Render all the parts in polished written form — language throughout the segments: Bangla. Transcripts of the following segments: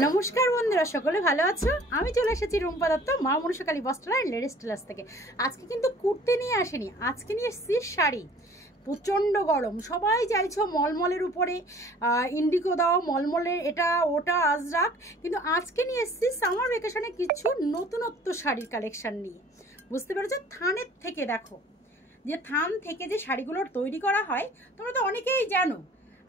নমস্কার বন্ধুরা, সকলে ভালো আছো? আমি চলে এসেছি রুম্পা দত্ত, মা মনসাকালী বস্ত্রালয় লেডিস টেলার্স থেকে। আজকে কিন্তু কুর্তি নিয়ে আসেনি, আজকে নিয়ে এসেছি শাড়ি। প্রচণ্ড গরম, সবাই চাইছো মলমলের উপরে ইন্ডিগো দাও, মলমলের এটা ওটা আজরাক, কিন্তু আজকে নিয়ে এসেছি সামার ভ্যাকেশনে কিছু নতুনত্ব শাড়ির কালেকশন নিয়ে। বুঝতে পেরেছো? থানের থেকে দেখো, যে থান থেকে যে শাড়িগুলোর তৈরি করা হয় তোমরা তো অনেকেই জানো,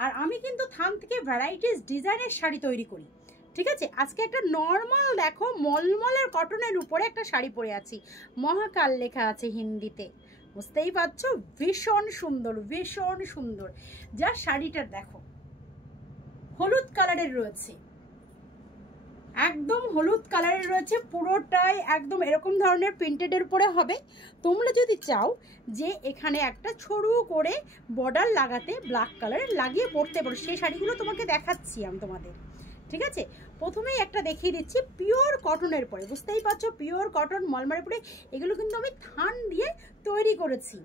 আর আমি কিন্তু থান থেকে ভ্যারাইটিস ডিজাইনের শাড়ি তৈরি করি। ঠিক আছে, আজকে একটা নর্মাল দেখো মলমলের কটনের উপরে একটা শাড়ি পরে আছি, মহাকাল লেখা আছে হিন্দিতে। বুঝতেই পারছো, ভীষণ সুন্দর, ভীষণ সুন্দর। যা শাড়িটার দেখো, হলুদ কালারের রয়েছে, একদম হলুদ কালারের রয়েছে, পুরোটাই একদম এরকম ধরনের প্রিন্টেডের উপরে হবে। তোমরা যদি চাও যে এখানে একটা সরু করে বর্ডার লাগাতে, ব্ল্যাক কালারের লাগিয়ে পরতে পারো, সেই শাড়িগুলো তোমাকে দেখাচ্ছি আমি তোমাদের। ঠিক আছে, প্রথমেই একটা দেখিয়ে দিচ্ছি পিওর কটনের পরে। বুঝতেই পারছো, পিওর কটন মলমারের পরে এগুলো কিন্তু আমি থান দিয়ে তৈরি করেছি।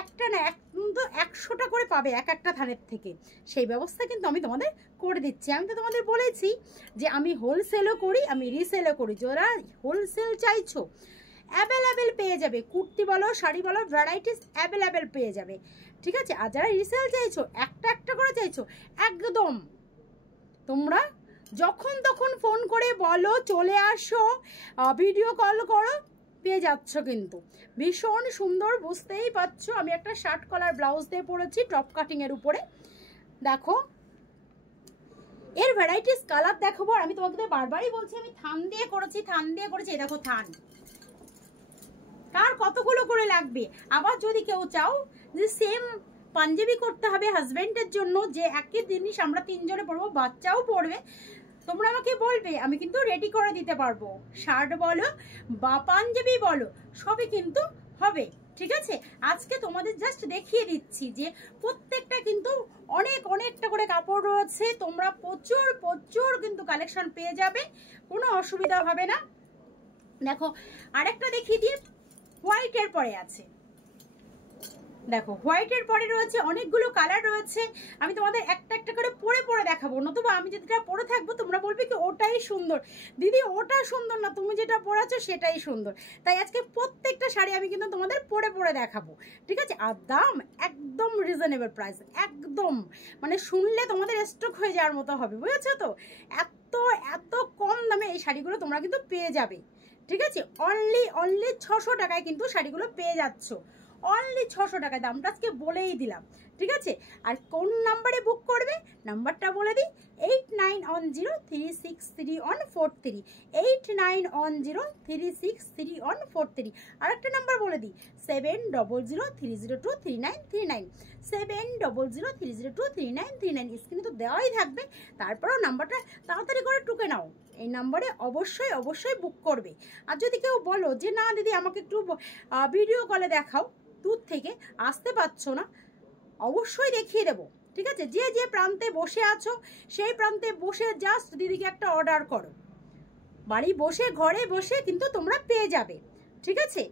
একটা না, কিন্তু 100টা করে পাবে এক একটা থানের থেকে, সেই ব্যবস্থা কিন্তু আমি তোমাদের করে দিচ্ছি। আমি তো তোমাদের বলেছি যে আমি হোলসেলও করি, আমি রিসেলও করি। যারা হোলসেল চাইছো অ্যাভেলেবেল পেয়ে যাবে, কুর্তি বলো শাড়ি বলো ভ্যারাইটিস অ্যাভেলেবেল পেয়ে যাবে। ঠিক আছে, আর যারা রিসেল চাইছো একটা একটা করে চাইছো, একদম তোমরা যখন তখন ফোন করে বলো, চলে আসো, ভিডিও কল করো, পেয়ে যাচ্ছ কিন্তু ভীষণ সুন্দর। বুঝতেই পারছো, আমি একটা শার্ট কলার ব্লাউজ দিয়ে পরেছি টপ কাটিংয়ের উপরে। দেখো এর ভ্যারাইটিস কালার দেখাবো, আর আমি তোমাকে বারবারই বলছি আমি থান দিয়ে করেছি, থান দিয়ে করেছি। এই দেখো থান, কার কতগুলো করে লাগবে। আবার যদি কেউ চাও যে সেম পাঞ্জাবি করতে হবে হাজবেন্ডের জন্য, যে একই জিনিস আমরা তিনজনে পরবো, বাচ্চাও পরবে, তোমরা আমাকে বলবে, আমি কিন্তু রেডি করে দিতে পারবো। শার্ট বলো বা পাঞ্জাবি বলো, সবই কিন্তু হবে। ঠিক আছে, আজকে তোমাদের জাস্ট দেখিয়ে দিচ্ছি যে প্রত্যেকটা কিন্তু অনেকটা করে কাপড় রয়েছে, তোমরা প্রচুর কিন্তু কালেকশন পেয়ে যাবে, কোনো অসুবিধা হবে না। দেখো আরেকটা দেখিয়ে দিয়ে, হোয়াইটের পরে আছে, দেখো হোয়াইটের পরে রয়েছে অনেকগুলো কালার রয়েছে। আমি তোমাদের একটা একটা করে পরে দেখাবো, নতুবা আমি যেটা পরে থাকবো তোমরা বলবে কি ওটাই সুন্দর দিদি, ওটা সুন্দর না, তুমি যেটা পরাছো সেটাই সুন্দর। তাই আজকে প্রত্যেকটা শাড়ি আমি কিন্তু তোমাদের পরে দেখাবো। ঠিক আছে, আর দাম একদম রিজনেবল প্রাইস, একদম মানে শুনলে তোমাদের স্টক হয়ে যাওয়ার মতো হবে। বুঝেছো তো, এত কম দামে এই শাড়িগুলো তোমরা কিন্তু পেয়ে যাবে। ঠিক আছে, অনলি 600 টাকায় কিন্তু শাড়িগুলো পেয়ে যাচ্ছ, অনলি 600 টাকায়। দামটা আজকে বলেই দিলাম। ঠিক আছে, আর কোন নাম্বারে বুক করবে নাম্বারটা বলে দিই, 8910363143, 8910363143। আর একটা নাম্বার বলে দিই, 7003023939, 7003023939। স্ক্রিনে তো দেওয়াই থাকবে, তারপরেও নাম্বারটা তাড়াতাড়ি করে টুকে নাও, এই নাম্বারে অবশ্যই বুক করবে। আর যদি কেউ বলো যে না দিদি আমাকে একটু ভিডিও কলে দেখাও, দূর থেকে আসতে পারছো না, অবশ্যই দেখিয়ে দেবো। ঠিক আছে, যে প্রান্তে বসে আছো সেই প্রান্তে বসে জাস্ট দিদিকে একটা অর্ডার করো, বাড়ি বসে ঘরে বসে কিন্তু তোমরা পেয়ে যাবে। ঠিক আছে,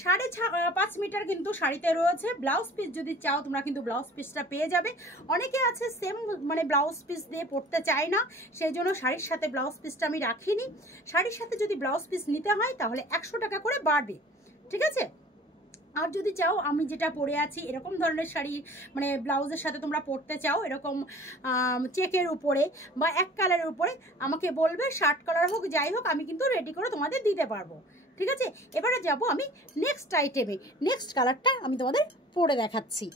5.5 মিটার কিন্তু শাড়িতে রয়েছে। ব্লাউজ পিস যদি চাও তোমরা কিন্তু ব্লাউজ পিসটা পেয়ে যাবে। অনেকে আছে সেম মানে ব্লাউজ পিস দিয়ে পরতে চায় না, সেই জন্য শাড়ির সাথে ব্লাউজ পিসটা আমি রাখিনি। শাড়ির সাথে যদি ব্লাউজ পিস নিতে হয় তাহলে 100 টাকা করে বাড়বে। ঠিক আছে, আর যদি চাও আমি যেটা পরে আছি এরকম ধরনের শাড়ি, মানে ব্লাউজের সাথে তোমরা পরতে চাও এরকম চেকের উপরে বা এক কালারের উপরে, আমাকে বলবে, শার্ট কালার হোক যাই হোক, আমি কিন্তু রেডি করে তোমাদের দিতে পারবো। ঠিক আছে, এবারে যাব আমি নেক্সট আইটেমে, নেক্সট কালারটা আমি তোমাদের পরে দেখাচ্ছি।